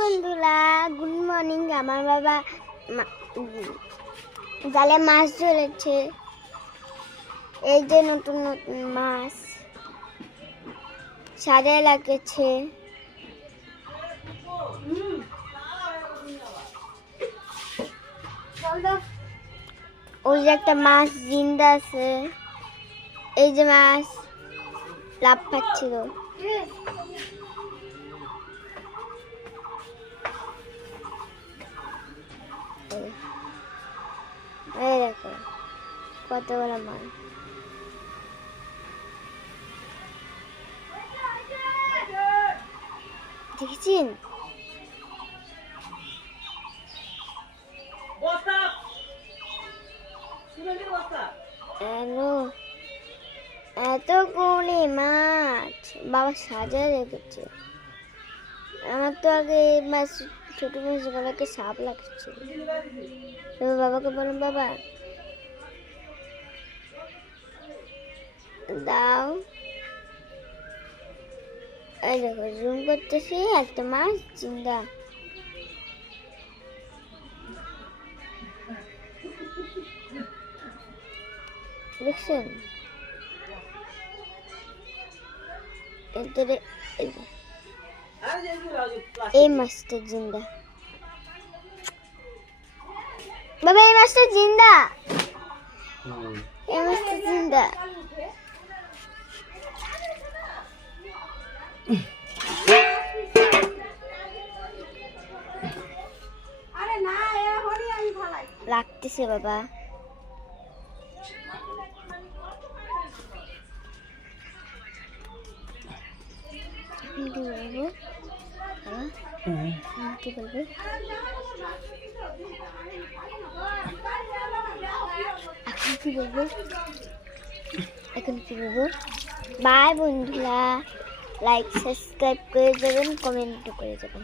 বন্ধুরা, good morning. আমার বাবা জালে মাছ ধরেছে। এই যে নতুন নতুন মাছ সাদে লাগেছে। ওই যে একটা মাছ জিন্দা আছে। এই যে মাছ লাভ পাচ্ছিল। এই দেখো কতগুলো মাছ। দেখেছেন? এতগুলি মাছ বাবা সাজায় রেখেছে। আমার তো আগে মাছ ছোট মাছগুলোকে সাপ লাগছিল। বাবাকে বললাম, বাবা দাও। এই দেখো জুম করতেছি, একটা মাছ জিন্দা। দেখছেন? এই মাছটা জিন্দা। বাবা এই মাছটা জিন্দা। এই মাছটা জিন্দা। লাগতেছে বাবা। কি বলবো? কি বলবো? এখন কি বলবো? এখন কি বলবো? বাই বন্ধুরা, লাইক সাবস্ক্রাইব করে যাবেন, কমেন্ট করে যাবেন।